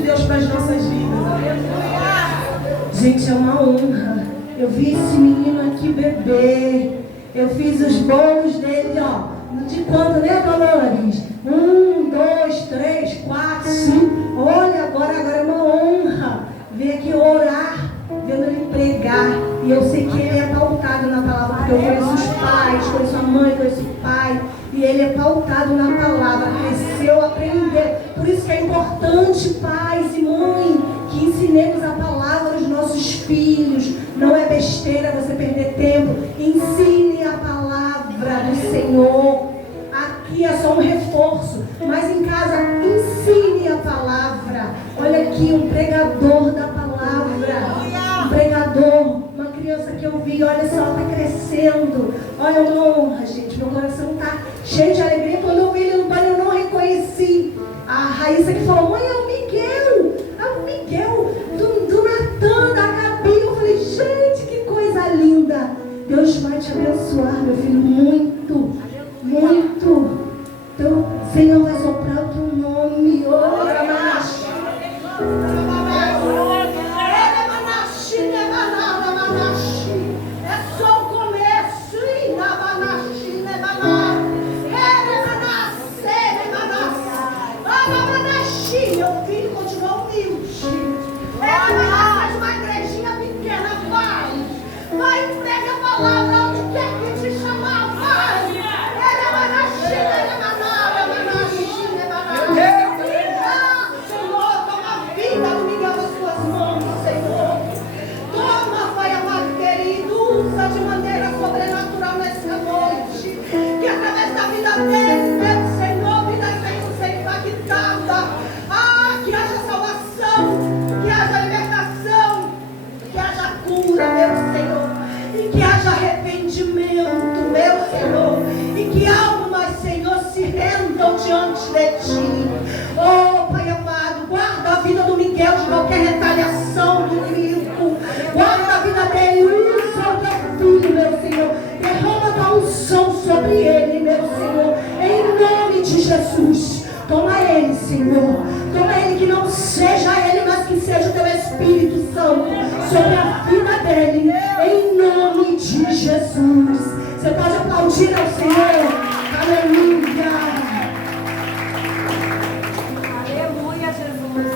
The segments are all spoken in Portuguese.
de Deus para as nossas vidas. Gente, é uma honra. Eu vi esse menino aqui beber. Eu fiz os bolos dele, ó. De quanto, né, Dolores? 1, 2, 3, 4, 5. Olha, agora é uma honra vir aqui orar, vendo ele pregar. E eu sei que ele é pautado na palavra, porque eu conheço os pais, conheço a mãe, conheço o pai. E ele é pautado na palavra, cresceu a aprender. Por isso que é importante, pais e mãe, que ensinemos a palavra aos nossos filhos. Não é besteira você perder tempo. Ensine a palavra do Senhor. Aqui é só um reforço, mas em casa ensine a palavra. Olha aqui, um pregador da palavra. Um pregador, uma criança que eu vi, olha só, está crescendo. Olha, uma honra, gente. Meu coração está cheio de alegria. Quando eu vi ele no banho, eu não reconheci a Raíssa, que falou: mãe, é o Miguel. É o Miguel do Natan, da Gabi. Eu falei: gente, que coisa linda. Deus vai te abençoar, meu filho, muito, muito. Então, o Senhor vai soprar o teu nome. É só o começo. Meu filho continua humilde. Faz uma igrejinha pequena, vai prega a palavra onde quer que te chamar, vai. Senhor, toma a vida do Miguel nas suas mãos, Senhor. Toma, Pai amado querido, usa de maneira sobrenatural nessa noite. Que através da vida dele, meu Senhor, vidas venham ser impactadas. Que haja salvação, que haja libertação, que haja cura, meu Senhor. E que haja arrependimento, meu Senhor. E que almas, Senhor, se rendam diante de Ti. Oh, Pai amado, guarda a vida do Miguel de qualquer retaliação do inimigo. Guarda a vida dele, usa o teu filho, meu Senhor. Derrama a tua unção sobre ele, meu Senhor. Em nome de Jesus. Toma ele, Senhor. Toma ele, que não seja ele, mas que seja o teu Espírito Santo sobre a vida dele. Em nome de Jesus. Você pode aplaudir ao Senhor. Aleluia. Aleluia, Jesus.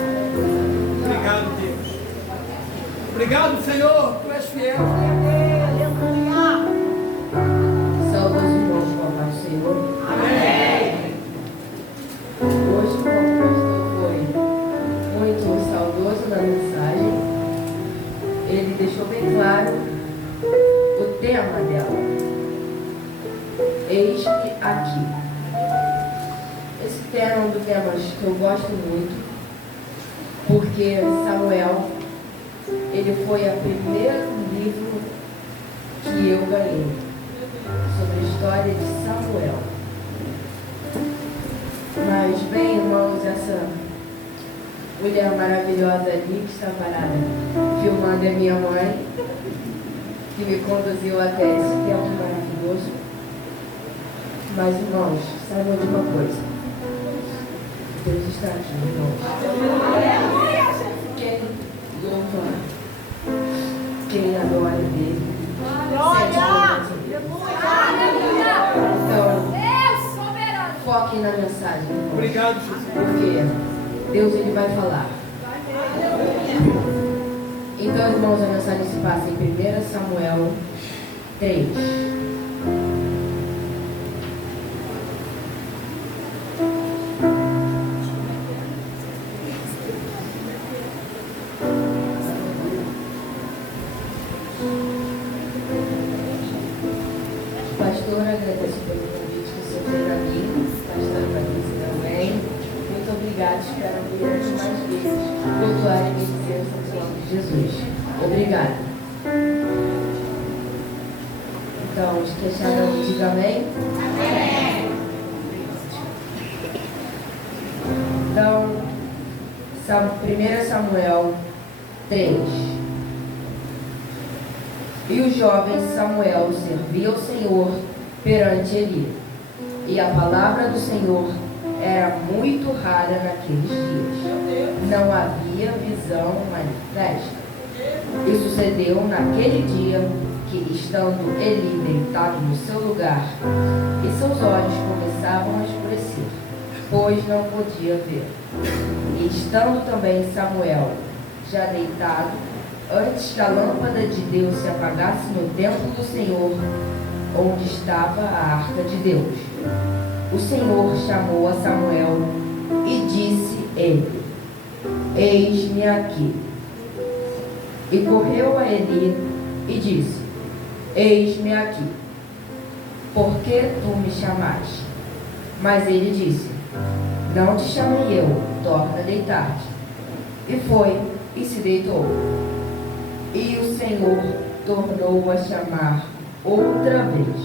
Obrigado, Deus. Obrigado, Senhor. Tu és fiel. Aleluia. Salve os irmãos com a paz do Senhor. Amém. Hoje, como o pastor foi muito saudoso na mensagem, ele deixou bem claro o tema dela. Eis-me aqui. Esse tema é um dos temas que eu gosto muito, porque Samuel, ele foi o primeiro livro que eu ganhei sobre a história de Samuel. Mas bem, irmãos, essa mulher maravilhosa ali que está parada filmando é minha mãe, que me conduziu até esse tempo maravilhoso. Mas, irmãos, saibam de uma coisa: Deus está aqui, irmãos. Quem louva, quem adora Ele, sente a presença dele. Então, foquem na mensagem, irmãos. Obrigado, Jesus. Porque Deus, ele vai falar. Então, irmãos, a mensagem se passa em 1 Samuel 3. Pastor, agradeço pelo convite que o senhor fez a mim. Pastor Patrícia também. Muito obrigado. Espero vir mais vezes cultuar e bendizer o santo nome de Jesus. Obrigado. Então, os que acharam, diga amém. Amém. Então, 1 Samuel 3. E o jovem Samuel servia ao Senhor perante Eli. E a palavra do Senhor era muito rara naqueles dias. Não havia visão manifesta. E sucedeu naquele dia que, estando Eli deitado no seu lugar, e seus olhos começavam a escurecer, pois não podia ver. E estando também Samuel já deitado, antes que a lâmpada de Deus se apagasse no templo do Senhor, onde estava a arca de Deus, o Senhor chamou a Samuel e disse ele: Eis-me aqui. E correu a Eli e disse: Eis-me aqui. Por que tu me chamaste? Mas ele disse: Não te chamei eu, torna a deitar-te. E foi e se deitou. E o Senhor tornou a chamar outra vez: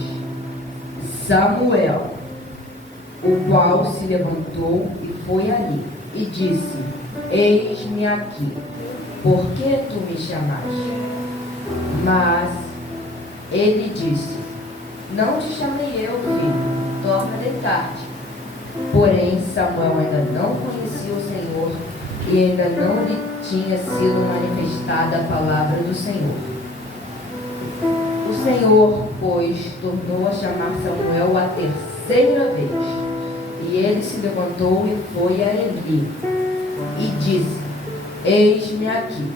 Samuel. O qual se levantou e foi ali e disse: Eis-me aqui. Por que tu me chamaste? Mas ele disse: Não te chamei eu, filho, torna a deitar-te. Porém, Samuel ainda não conhecia o Senhor e ainda não lhe tinha sido manifestada a palavra do Senhor. O Senhor, pois, tornou a chamar Samuel a terceira vez. E ele se levantou e foi a Eli e disse: Eis-me aqui.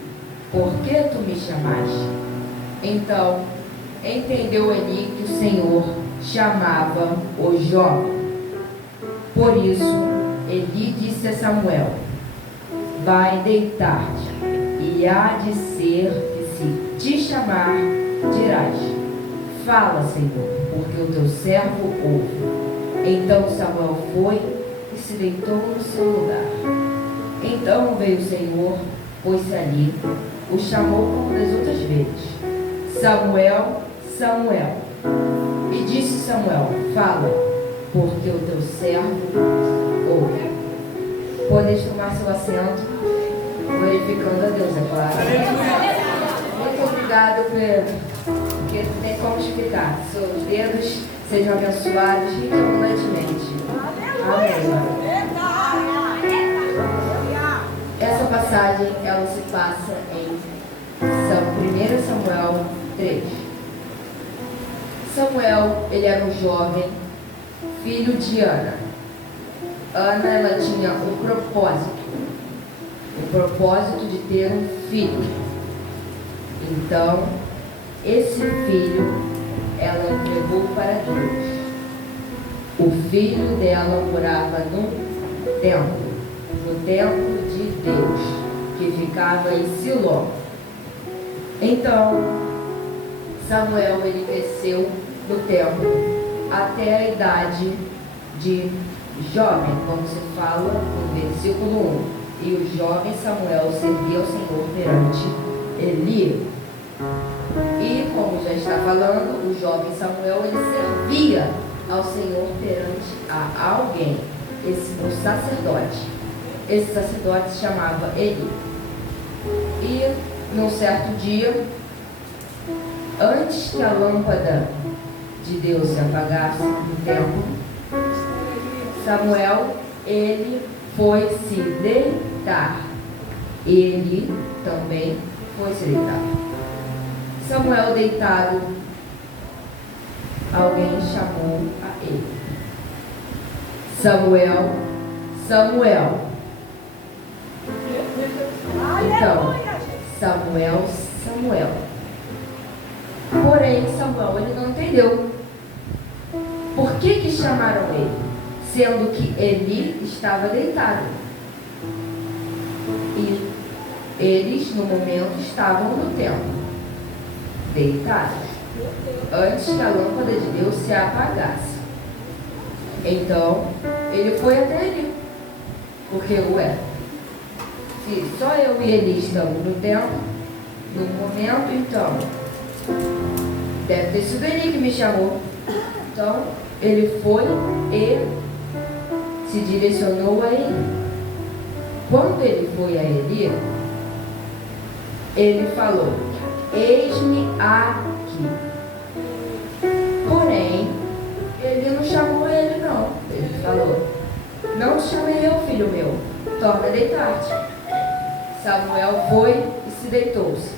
Por que tu me chamaste? Então entendeu Eli que o Senhor chamava o jovem. Por isso Eli disse a Samuel: Vai deitar-te, e há de ser que se te chamar, dirás: Fala, Senhor, porque o teu servo ouve. Então Samuel foi e se deitou no seu lugar. Então veio o Senhor, pôs-se ali, o chamou como das outras vezes: Samuel, Samuel. E disse Samuel: Fala, porque o teu servo ouve. Podeis tomar seu assento, glorificando a Deus, é claro. Muito obrigado, Pedro, porque não tem como explicar. Seus dedos sejam abençoados rica e abundantemente. Amém. Essa passagem, ela se passa em 1 Samuel 3. Samuel, ele era um jovem, filho de Ana. Ana, ela tinha um propósito de ter um filho. Então, esse filho, ela entregou para Deus. O filho dela morava no templo de Deus, que ficava em Siló. Então, Samuel, ele cresceu no templo até a idade de jovem, como se fala no versículo 1. E o jovem Samuel servia ao Senhor perante Eli. E, como já está falando, o jovem Samuel, ele servia ao Senhor perante a alguém, um sacerdote. Esse sacerdote se chamava Eli. E, num certo dia, antes que a lâmpada de Deus se apagasse no templo, Samuel, ele foi se deitar. Ele também foi se deitar. Samuel deitado, alguém chamou a ele: Samuel, Samuel. Então, Samuel, Samuel. Porém, Samuel, ele não entendeu. Por que chamaram ele? Sendo que Eli estava deitado. E eles, no momento, estavam no templo, deitados, antes que a lâmpada de Deus se apagasse. Então, ele foi até Eli. Porque, se só eu e Eli estamos no templo, no momento, então, deve ter sido Eli que me chamou. Então, ele foi e se direcionou a Eli. Quando ele foi a Eli, ele falou: Eis-me aqui. Porém, ele não chamou ele, não. Ele falou: Não te chamei eu, filho meu, torna a deitar-te. Samuel foi e se deitou-se.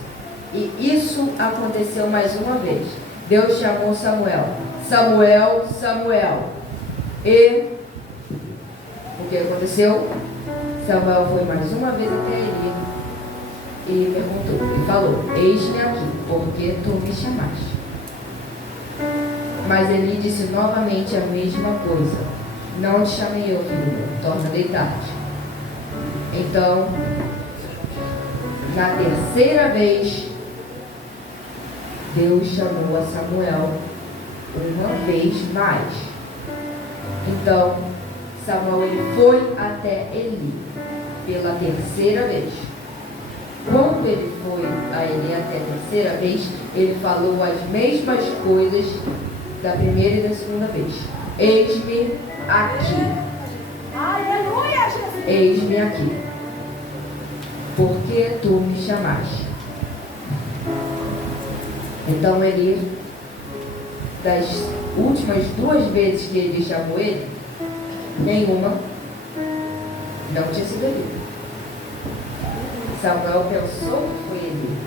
E isso aconteceu mais uma vez. Deus chamou Samuel. Samuel, Samuel. E o que aconteceu? Samuel foi mais uma vez até ele e perguntou, e falou: eis-me aqui, porque tu me chamaste. Mas ele disse novamente a mesma coisa: não te chamei eu, filho, torna a deitar-te. Então, na terceira vez, Deus chamou a Samuel uma vez mais. Então, Samuel ele foi até Eli pela terceira vez. Quando ele foi a Eli até a terceira vez, ele falou as mesmas coisas da primeira e da segunda vez. Eis-me aqui. Aleluia, Jesus. Eis-me aqui. Porque tu me chamaste. Então ele, das últimas 2 vezes que ele chamou ele, nenhuma não tinha sido ele. Samuel pensou que foi ele,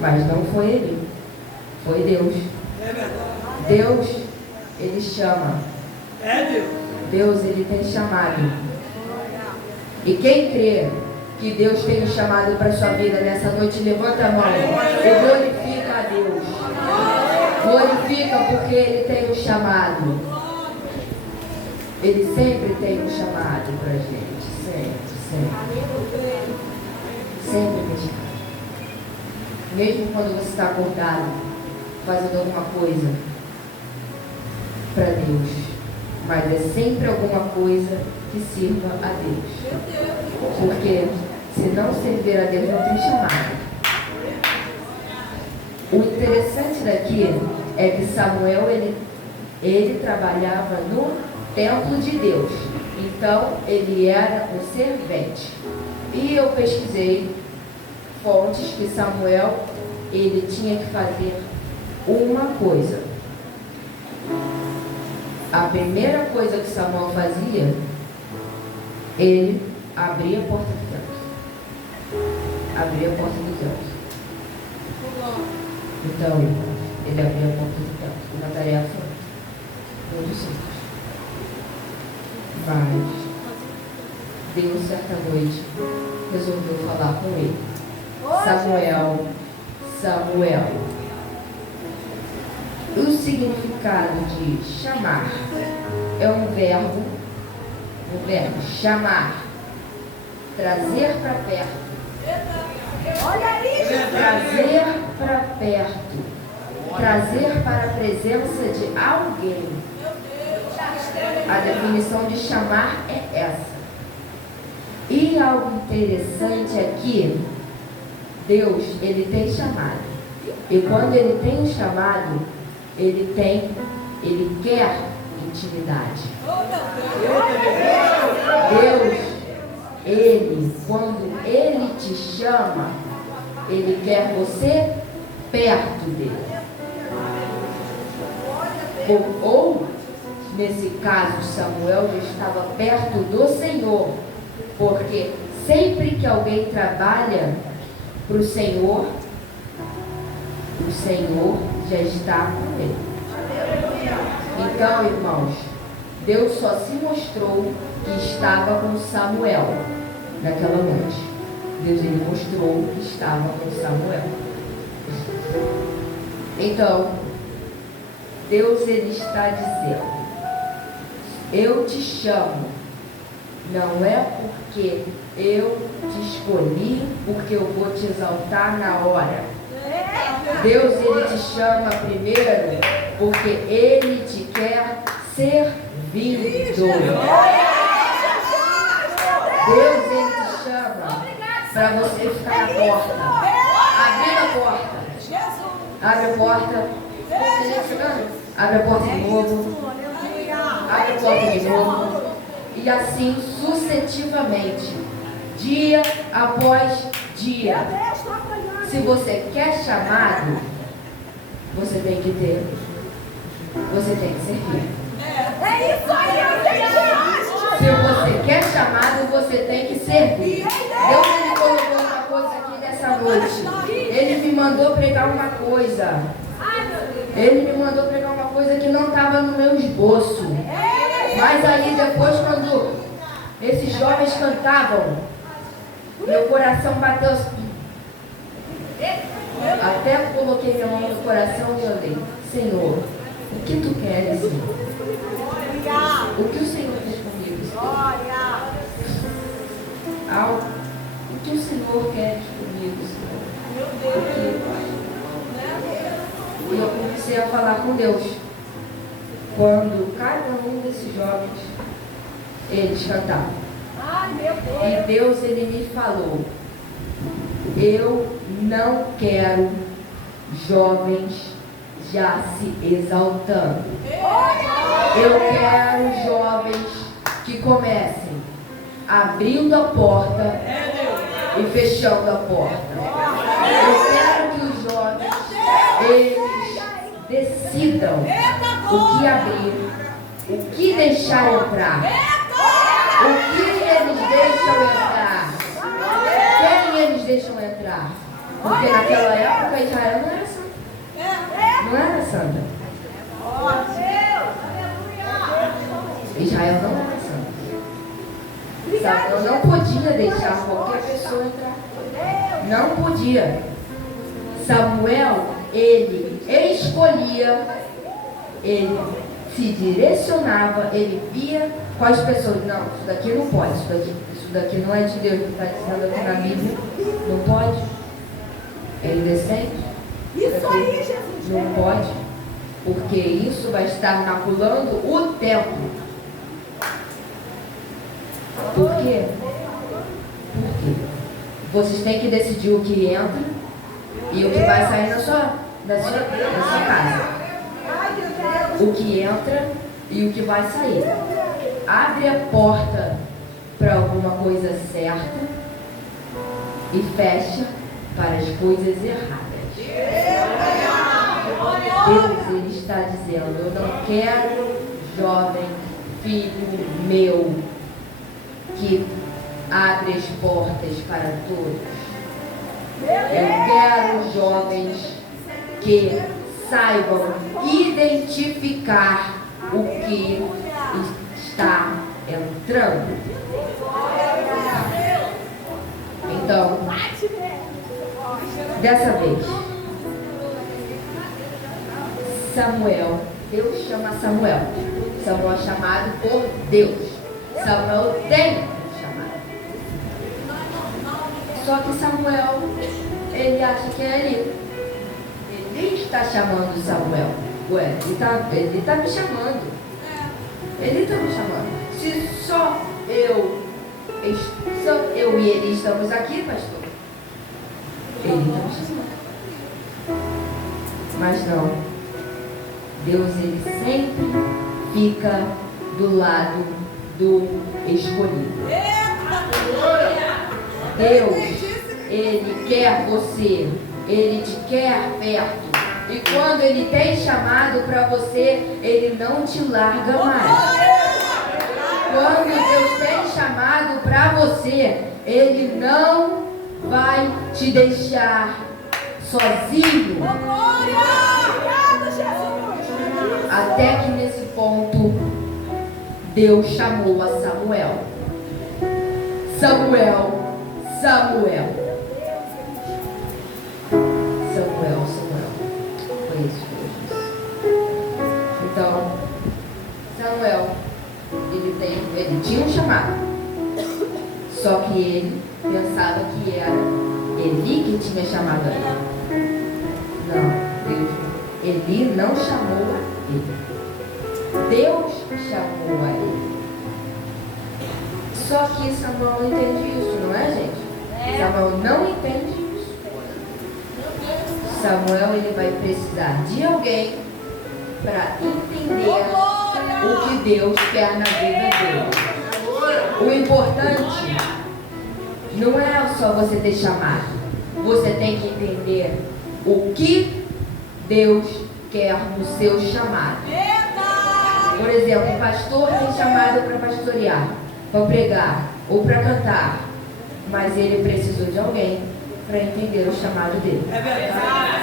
mas não foi ele, foi Deus. É verdade. Deus, ele chama. É Deus. Deus, ele tem chamado. E quem crê que Deus tem um chamado para a sua vida nessa noite, levanta a mão e glorifica a Deus. Glorifica porque ele tem um chamado. Ele sempre tem um chamado para a gente. Sempre. Sempre tem chamado. Mesmo quando você está acordado, fazendo alguma coisa para Deus. Mas é sempre alguma coisa que sirva a Deus. Porque se não servir a Deus, não tem chamado. O interessante daqui é que Samuel, ele trabalhava no templo de Deus. Então, ele era o servente. E eu pesquisei fontes que Samuel, ele tinha que fazer uma coisa. A primeira coisa que Samuel fazia, ele abria a porta do templo. Abria a porta do templo. Então, ele abria a porta do templo. Uma tarefa muito simples. Mas Deus, certa noite, resolveu falar com ele. Samuel, Samuel. O significado de chamar é um verbo chamar, trazer para perto. Trazer para perto, trazer para a presença de alguém. A definição de chamar é essa. E algo interessante aqui, Deus, ele tem chamado. E quando ele tem um chamado, ele quer intimidade. Deus, quando ele te chama, ele quer você perto dele. Ou, nesse caso, Samuel já estava perto do Senhor, porque sempre que alguém trabalha para o Senhor já está com ele. Então, irmãos, Deus só se mostrou que estava com Samuel naquela noite. Deus, ele mostrou que estava com Samuel. Então, Deus, ele está dizendo: eu te chamo, não é porque eu te escolhi, porque eu vou te exaltar na hora. Deus, ele te chama primeiro porque ele te quer servido. Deus, ele te chama para você ficar na porta. Abrir a porta. Abre a porta. Abre a porta de novo. Abre a porta de novo. E assim sucessivamente, dia após dia. Se você quer chamado, você tem que ter. Você tem que servir. É isso aí, Se você quer chamado, você tem que servir. Deus, ele colocou uma coisa mandou pregar uma coisa. Ele me mandou pregar uma coisa que não estava no meu esboço. Mas aí depois, quando esses jovens cantavam, meu coração bateu assim. Até coloquei minha mão no coração e olhei: Senhor, o que tu queres? O que o Senhor fez comigo? O que o Senhor quer comigo, Senhor? E eu comecei a falar com Deus. Quando cada um desses jovens, eles cantavam. E Deus, ele me falou: eu não quero jovens já se exaltando. Eu quero jovens que comecem abrindo a porta e fechando a porta. Eu quero que os jovens, eles decidam o que abrir, o que deixar entrar, o que eles deixam entrar, quem eles deixam entrar. Porque naquela época Israel não era santa. Não era santa. Israel não era santa. Samuel não podia deixar qualquer pessoa entrar. Não podia. Samuel, ele escolhia, ele se direcionava, ele via quais pessoas. Não, isso daqui não pode, isso daqui não é de Deus, que está dizendo aqui na Bíblia. Não pode. É indecente. Isso aí, Jesus. Não pode. Porque isso vai estar maculando o templo. Por quê? Porque vocês têm que decidir o que entra e o que vai sair na sua casa. O que entra e o que vai sair. Abre a porta para alguma coisa certa e fecha para as coisas erradas. Deus, ele está dizendo: eu não quero jovem filho meu que abre as portas para todos. Eu quero jovens que saibam identificar o que está entrando. Então, dessa vez, Samuel, Deus chama Samuel. Samuel é chamado por Deus. Samuel tem um chamado. Só que Samuel, ele acha que é Eli. Ele está chamando Samuel. Ué, ele está me chamando. Ele está me chamando. Se só eu e ele estamos aqui, pastor, ele está me chamando. Mas não. Deus, ele sempre fica do lado do escolhido. Deus, ele quer você, ele te quer perto. E quando ele tem chamado para você, ele não te larga mais. Quando Deus tem chamado para você, ele não vai te deixar sozinho. Até que nesse ponto, Deus chamou a Samuel. Samuel. Foi isso que eu disse. Então, Samuel, ele tinha um chamado. Só que ele pensava que era Eli que tinha chamado ele. Não, Eli não chamou a ele. Deus chamou a ele. Só que Samuel não entende isso, não é, gente? Samuel não entende isso. Samuel, ele vai precisar de alguém para entender o que Deus quer na vida dele. O importante não é só você ter chamado. Você tem que entender o que Deus quer no seu chamado. Por exemplo, o pastor tem chamado para pastorear, para pregar ou para cantar, mas ele precisou de alguém para entender o chamado dele. É verdade.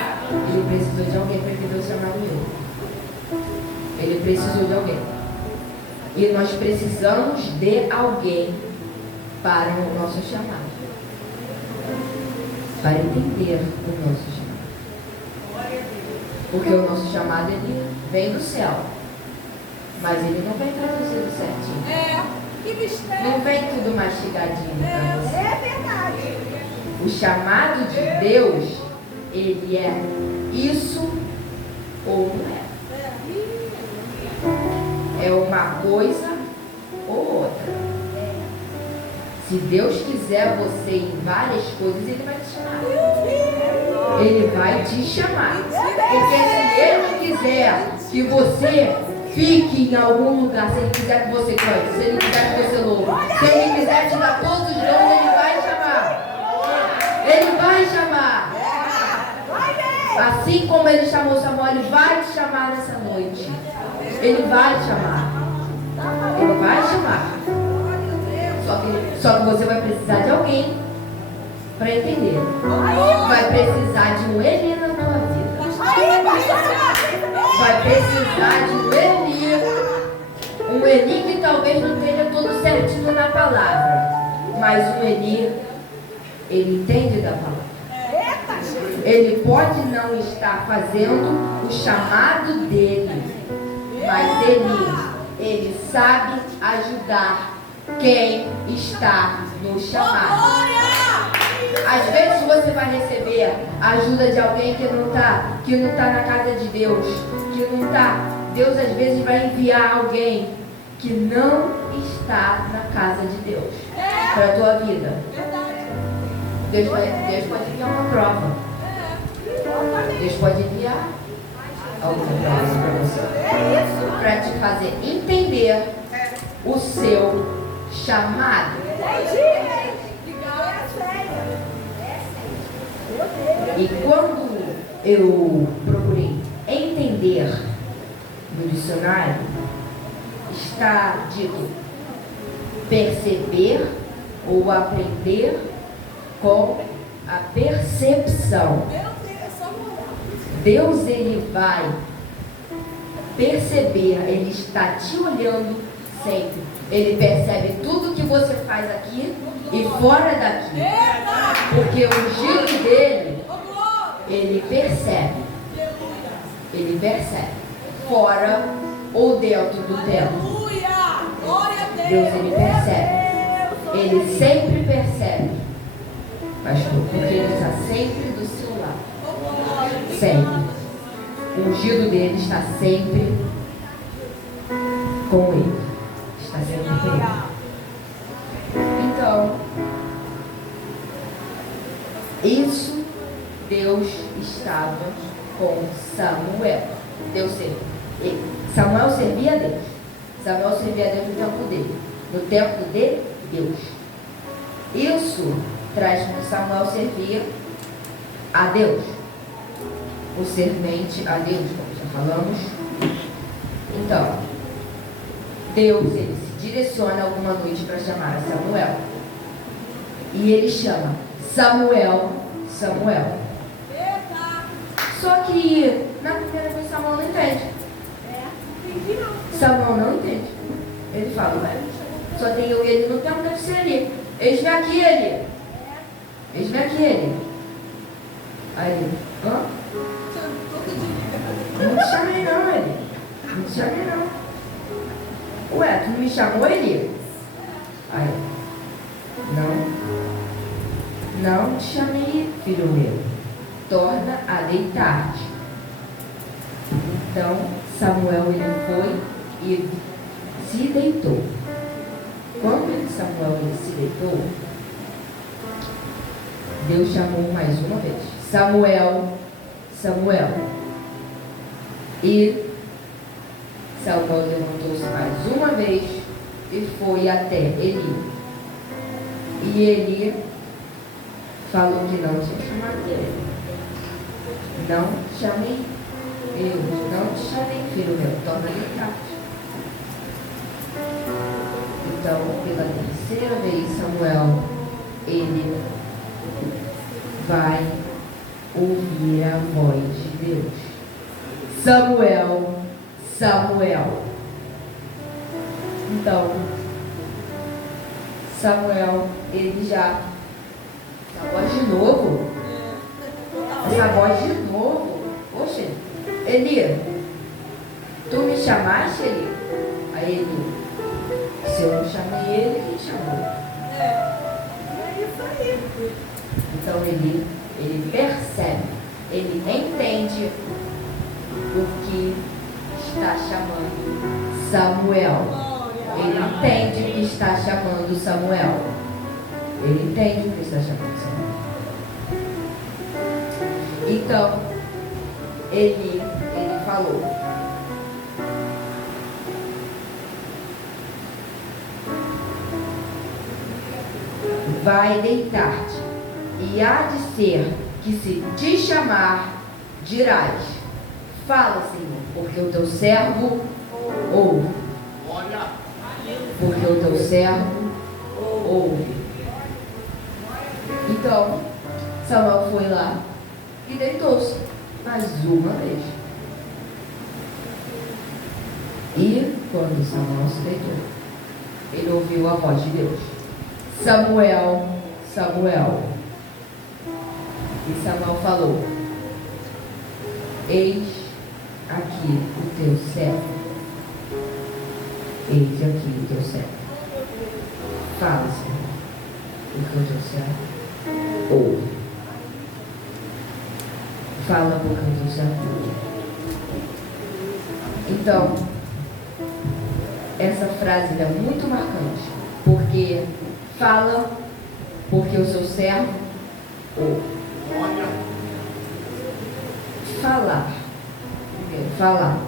Ele precisou de alguém para entender o chamado dele. Ele precisou de alguém. E nós precisamos de alguém para o nosso chamado. Para entender o nosso chamado. Porque o nosso chamado, ele vem do céu. Mas ele não vem traduzido certinho. Que mistério. Não vem tudo mastigadinho para você. É verdade. O chamado de Deus, ele é isso ou não é. É uma coisa ou outra. Se Deus quiser você em várias coisas, Ele vai te chamar. Ele vai te chamar. Porque se Ele não quiser que você fique em algum lugar, se Ele quiser que você cante, se Ele quiser que você louve, se Ele quiser te dar todos os dons, Ele vai chamar. Ele vai chamar. Assim como Ele chamou Samuel, Ele vai te chamar nessa noite. Ele vai te chamar. Ele vai chamar. Só que você vai precisar de alguém para entender. Vai precisar de um Eli na tua vida. Vai precisar de um Eli que talvez não esteja tudo certinho na palavra. Mas um Eli, ele entende da palavra. Ele pode não estar fazendo o chamado dele, mas ele sabe ajudar quem está no chamado. Às vezes você vai receber a ajuda de alguém que não está na casa de Deus, que não está. Deus às vezes vai enviar alguém que não está na casa de Deus para a tua vida. Deus pode enviar uma prova. Deus pode enviar alguma prova para você, para te fazer entender o seu chamado. E quando eu procurei entender no dicionário, está dito perceber ou aprender com a percepção. Deus, ele vai perceber, ele está te olhando sempre. Ele percebe tudo que você faz aqui e fora daqui. Porque o giro dele, ele percebe. Ele percebe. Fora ou dentro do templo. Deus, ele percebe. Ele sempre percebe. Pastor, porque ele está sempre do seu lado. Sempre. O ungido dele está sempre com ele. Está sempre com ele. Então, isso Deus estava com Samuel. Samuel servia a Deus. Samuel servia a Deus no tempo dele. No tempo de Deus. Isso traz que Samuel servia a Deus. O servente a Deus, como já falamos. Então, Deus, ele se direciona alguma noite para chamar Samuel. E ele chama Samuel, Samuel. Só que na primeira vez Samuel não entende. Samuel não entende. Ele fala, só tem eu e ele no tempo, deve ser ele. Eis-me aqui, ele. Eis-me aqui, ele. Aí ele, hã? Não te chamei não, ele. Não te chamei não. Ué, tu não me chamou, ele? Aí, não te chamei, filho meu. Torna a deitar-te. Então, Samuel, ele foi e se deitou. Quando Samuel ele se deitou, Deus chamou mais uma vez. Samuel, Samuel. E Samuel levantou-se mais uma vez e foi até Eli. E Eli falou que não tinha chamado ele. Não te chamei, eu não te chamei, filho meu, torna a deitar-te. Então, pela terceira vez, Samuel, ele vai ouvir a voz de Deus. Samuel, Samuel. Então, Samuel, ele já... Essa voz de novo? Essa voz de novo? Poxa, Eli, tu me chamaste, Eli? Aí Eli, se eu não chamei ele, quem chamou? É isso aí. Então ele percebe, ele entende o que está chamando Samuel. Ele entende o que está chamando Samuel. Ele entende o que está chamando Samuel. Então, ele falou: vai deitar-te, e há de ser que se te chamar, dirás: fala, Senhor, porque o teu servo ouve. Porque o teu servo ouve. Então, Samuel foi lá e deitou-se mais uma vez. E quando Samuel se deitou, ele ouviu a voz de Deus: Samuel, Samuel. E Samuel falou: eis aqui o teu servo. Eis aqui o teu servo. Fala, Senhor, porque o teu servo ouve. Fala, porque o teu servo ouve. Então, essa frase é muito marcante, porque fala, porque o seu servo ouve. Falar. Primeiro, falar.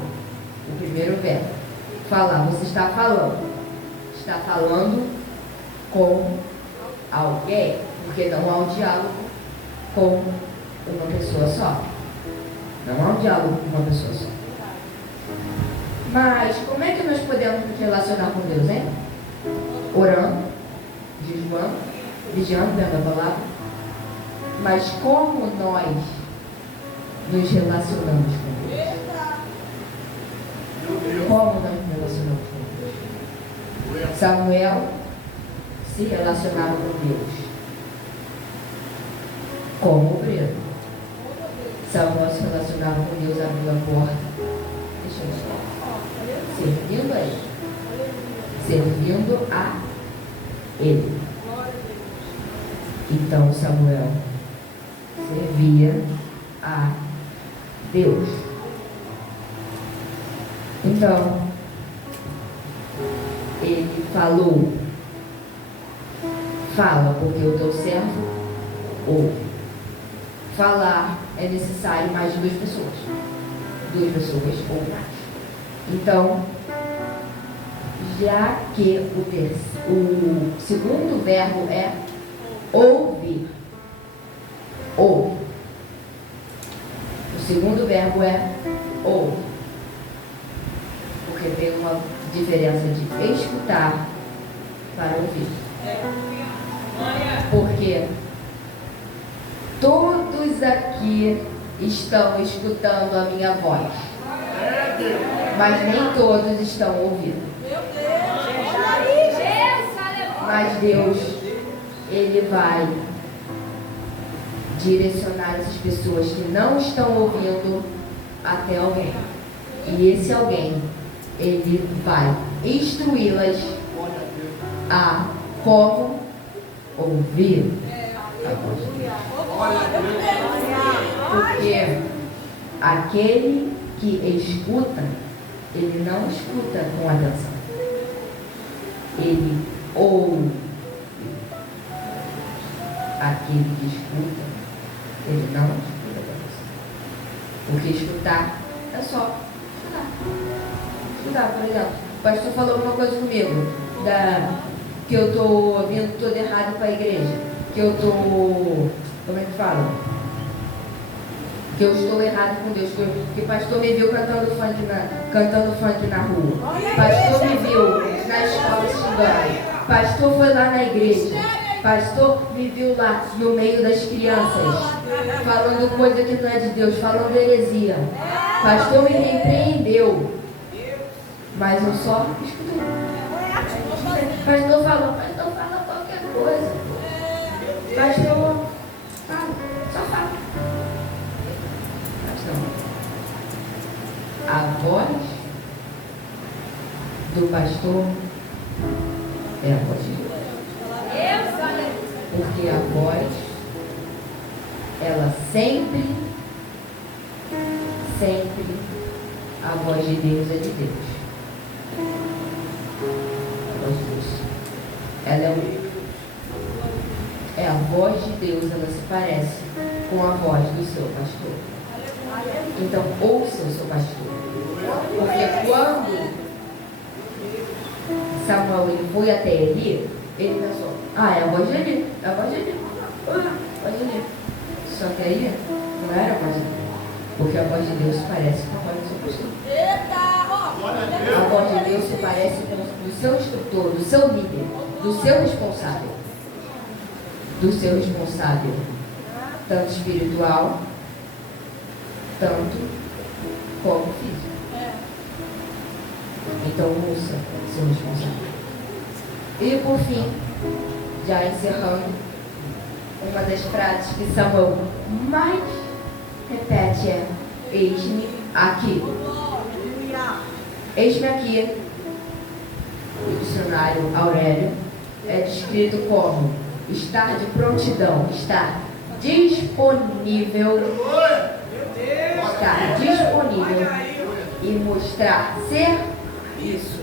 O primeiro verbo. Falar. Você está falando. Está falando com alguém, porque não há um diálogo com uma pessoa só. Não há um diálogo com uma pessoa só. Mas como é que nós podemos nos relacionar com Deus, hein? Orando, jejuando, vigiando, vendo a palavra. Mas como nós nos relacionamos com Deus? Como nós nos relacionamos com Deus? Samuel se relacionava com Deus como obreiro. Samuel se relacionava com Deus, abriu a porta. Deixa eu ver. Servindo a Ele. Servindo a Ele. Então Samuel servia a Deus. Então, ele falou: fala, porque o teu servo ouve. Falar é necessário mais de duas pessoas. Duas pessoas ou mais. Então, já que o segundo verbo é ouvir. Ouve. O segundo verbo é ouve. Porque tem uma diferença de escutar para ouvir. Porque todos aqui estão escutando a minha voz, mas nem todos estão ouvindo. Mas Deus, Ele vai direcionar essas pessoas que não estão ouvindo até alguém. E esse alguém, Ele vai instruí-las a como ouvir a voz de Deus. Porque aquele que escuta, ele não escuta com atenção. Ele ouve. Aquele que escuta, ele não escuta com atenção. Porque escutar é só escutar. Escutar, por exemplo, o pastor falou alguma coisa comigo, que eu estou vindo todo errado para a igreja, que eu estou, como é que fala? Que eu estou errado com Deus, que o pastor me viu cantando funk na rua, pastor me viu na escola estudando, pastor foi lá na igreja, Pastor me viu lá no meio das crianças, falando coisa que não é de Deus, falando heresia. Pastor me repreendeu, mas eu só escutei. Pastor fala qualquer coisa. Pastor, fala, só fala. Mas não. A voz do pastor é a voz de Deus. Porque a voz, ela sempre, a voz de Deus é de Deus. A voz de Deus. Ela é a voz de Deus, ela se parece com a voz do seu pastor. Então, ouça o seu pastor. Porque quando Samuel ele foi até Eli, ele pensou, é a voz de Eli, é a voz de Eli, a voz de Eli. Só que aí não era a voz de Deus, porque a voz de Deus se parece com a voz do seu pastor. A voz de Deus se parece com do seu instrutor, do seu líder, do seu responsável. Do seu responsável, tanto espiritual, tanto como físico. Então ouça seu responsável. E por fim, já encerrando, uma das frases que Samuel mais repete é: eis-me aqui. Eis-me aqui. O dicionário Aurélio é descrito como estar de prontidão, estar disponível, e mostrar ser isso.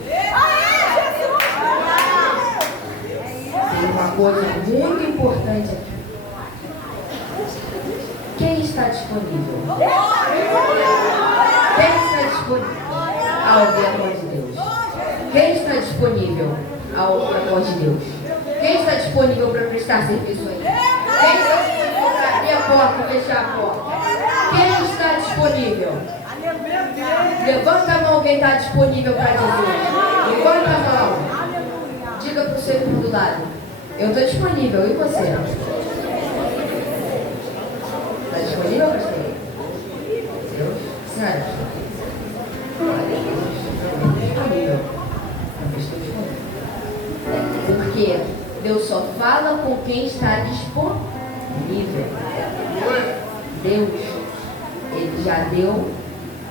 Tem uma coisa muito importante aqui. Quem está disponível? Quem está disponível a ouvir a voz de Deus? Quem está disponível a ouvir a voz de Deus? Quem está disponível para prestar serviço aí? Quem está disponível para abrir a porta e fechar a porta? Quem está disponível? Levanta a mão quem está disponível para dizer. Levanta a mão. Diga para o seu irmão do lado: eu estou disponível, e você? Está disponível, pastor? Deus? Senhora? Disponível. Porque Deus só fala com quem está disponível. Deus, Ele já deu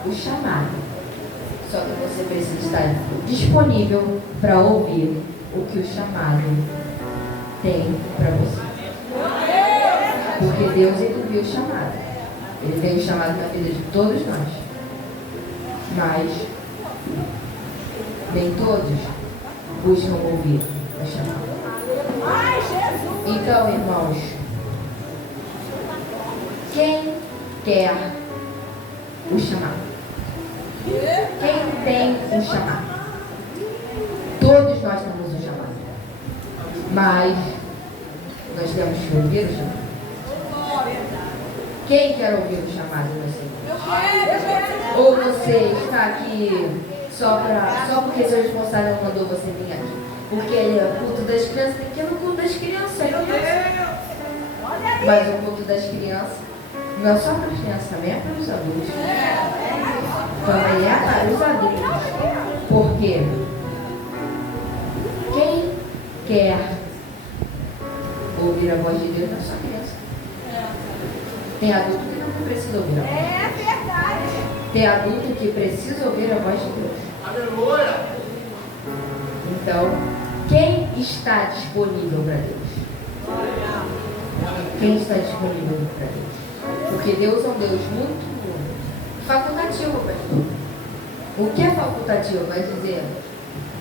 o chamado. Só que você precisa estar disponível para ouvir o que o chamado tem para você. Porque Deus, Ele viu o chamado. Ele tem o chamado na vida de todos nós. Mas nem todos buscam ouvir o chamado. Então, irmãos, quem quer o chamado? Quem tem o chamado? Todos nós temos o chamado. Mas nós temos que ouvir o chamado. Quem quer ouvir o chamado de você? Ou você está aqui só porque seu responsável mandou você vir aqui? Porque ele é o culto das crianças, tem que ir no culto das crianças. Mas o culto das crianças não é só para as crianças, também é para os adultos. Também é para os adultos. Porque quem quer ouvir a voz de Deus não é só criança. Tem adulto que não precisa ouvir a voz de Deus. É verdade. Tem adulto que precisa ouvir a voz de Deus. Aleluia! Então, quem está disponível para Deus? Quem está disponível para Deus? Porque Deus é um Deus muito facultativo, pastor. O que é facultativo? Vai dizer,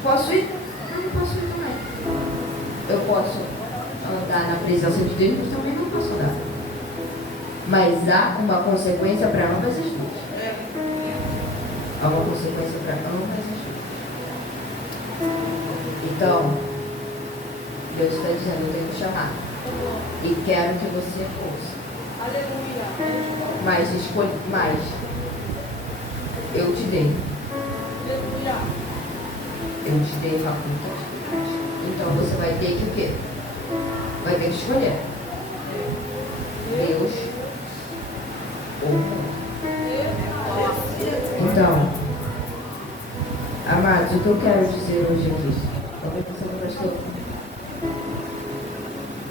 posso ir? Não posso ir também. Eu posso andar na presença de Deus, mas também não posso andar. Mas há uma consequência para ambas as duas. Há uma consequência para ambas as duas. Então, Deus está dizendo, eu tenho que chamar. E quero que você ouça. Aleluia. Mas eu te dei. Aleluia. Eu te dei faculdade. Então você vai ter que o quê? vai ter que escolher. Deus ou mundo. Então, amados, o que eu quero dizer hoje aqui? Pastor.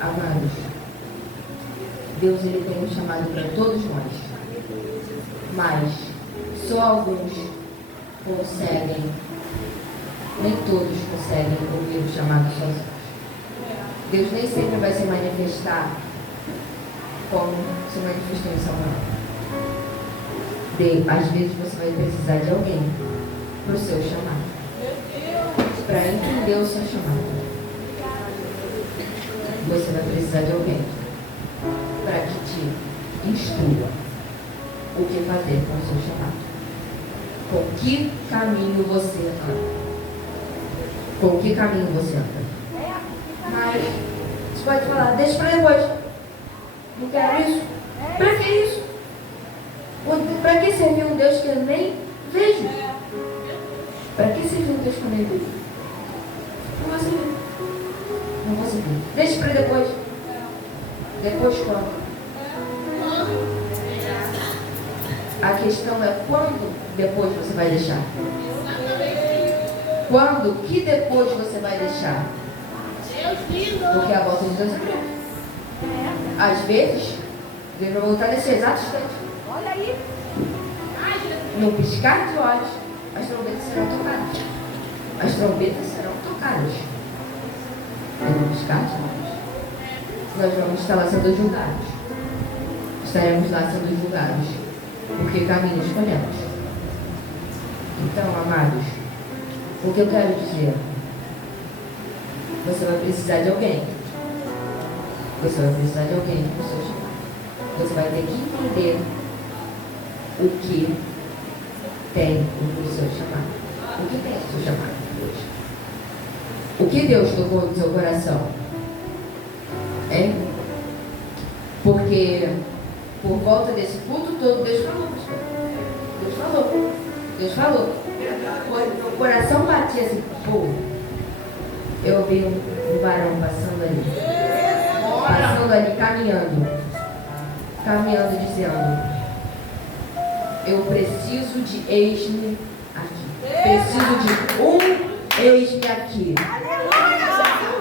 Amados, Deus ele tem um chamado para todos nós, mas só alguns conseguem, nem todos conseguem ouvir o chamado sozinhos. Deus nem sempre vai se manifestar como se manifestou em Samuel. Às vezes você vai precisar de alguém para o seu chamado, para entender o seu chamado. Você vai precisar de alguém para que te instrua o que fazer com o seu chamado. Com que caminho você anda? Com que caminho você anda? Mas você pode falar, deixa para depois. Não quero isso. Para que isso? Para que servir um Deus que eu nem vejo? Para que servir um Deus que eu nem vejo? Não vou servir. Não vou servir. Deixa para depois. Depois quando? A questão é quando depois você vai deixar. Quando que depois você vai deixar? Porque a volta de Deus é breve. Às vezes, Deus vai voltar nesse exato instante. Olha aí. No piscar de olhos, as trombetas serão tocadas. As trombetas serão tocadas. E no piscar de olhos, nós vamos estar lá sendo julgados. Estaremos lá sendo julgados. Porque caminho escolhemos. Então, amados, o que eu quero dizer? Você vai precisar de alguém. Você vai precisar de alguém para o seu chamado. Você vai ter que entender o que tem o seu chamado. O que tem o seu chamado hoje? O que Deus tocou no seu coração? Hein? Porque por volta desse culto todo, Deus falou, pastor. Deus falou. Deus falou. Quando meu coração batia assim, pô, eu vi um varão passando ali. Passando ali, caminhando. Caminhando, dizendo, eu preciso de eis-me aqui. Preciso de um eis-me aqui.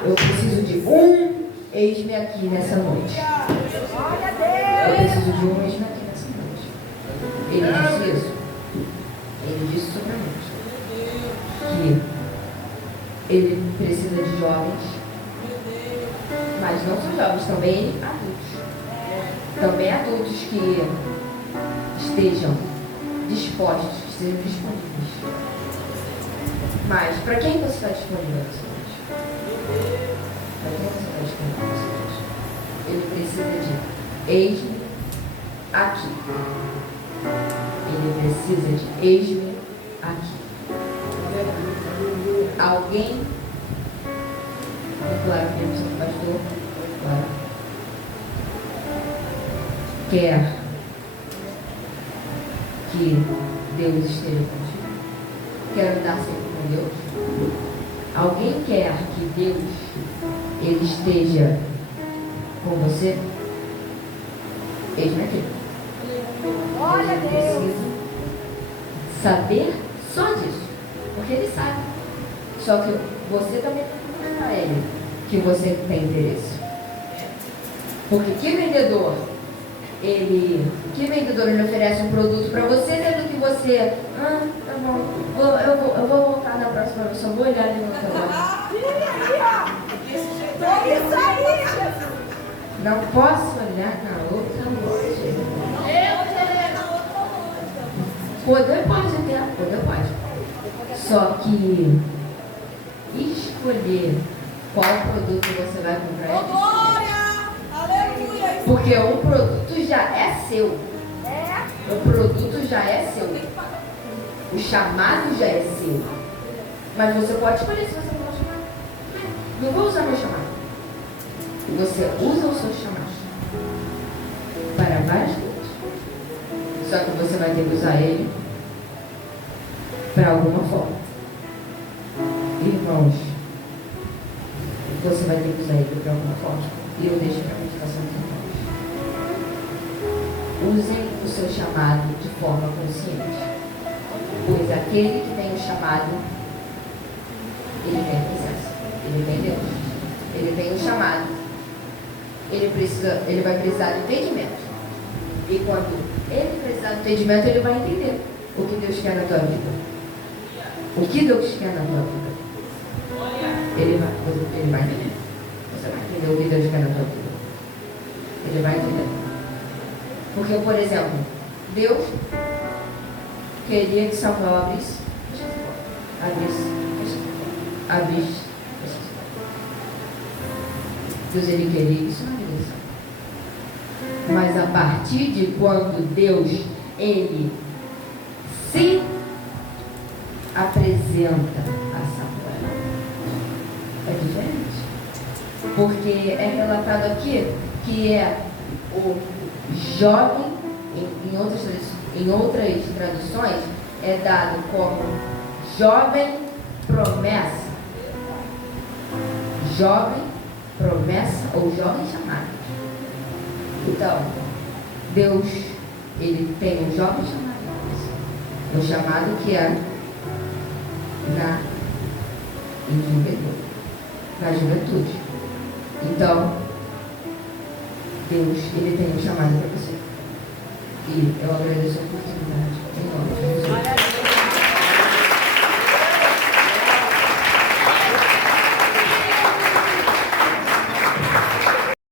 Eu preciso de um eis-me aqui nessa noite. Eu preciso de um eis-me aqui nessa noite. Ele disse isso. Ele disse sobre a noite. Que ele precisa de jovens. Mas não só jovens, também adultos. Também adultos que estejam dispostos, que estejam disponíveis. Mas para quem você está disponível nessa noite? Para quem você está disponível nessa noite? Ele precisa de eis-me aqui. Ele precisa de eis-me aqui. Alguém, claro que eu sou pastor, claro, quer que Deus esteja contigo? Quer andar sempre com Deus? Alguém quer que Deus ele esteja com você? Eis-me aqui. Olha, Ele Deus. precisa saber só disso, porque ele sabe. Só que você também tem que mostrar a ele que você tem interesse. Porque que vendedor ele oferece um produto para você, sendo que você, tá bom, eu vou voltar na próxima vez, só vou olhar ali no celular. Isso aí, Jesus. Não posso olhar na outra loja. Poder pode. Só que escolher qual produto você vai comprar. Glória! Aleluia! Porque o produto já é seu. O produto já é seu. O chamado já é seu. Mas você pode escolher se você não vai chamar. Não vou usar meu chamado. Você usa o seu chamado para várias coisas. Só que você vai ter que usar ele para alguma forma. Irmãos, você vai ter que usar ele para alguma forma. E eu deixo para a meditação dos irmãos. Usem o seu chamado de forma consciente. Pois aquele que tem o chamado, ele tem a presença, ele tem Deus, ele tem o chamado, ele vai precisar de entendimento. E quando ele precisar de entendimento, ele vai entender o que Deus quer na tua vida. O que Deus quer na tua vida. Ele vai entender. Você vai entender o que Deus quer na tua vida. Ele vai entender. Porque, por exemplo, Deus queria que Samuel abrisse. Deus, ele queria isso na vida de Samuel. Mas a partir de quando Deus, ele se apresenta a Samuel, é diferente. Porque é relatado aqui que é o jovem, em outras traduções, é dado como jovem promessa. Jovem promessa ou jovem chamado. Então, Deus, ele tem um jovem chamado. Um chamado que é na juventude. Então, Deus, ele tem um chamado para você. E eu agradeço a oportunidade. Em nome de Jesus.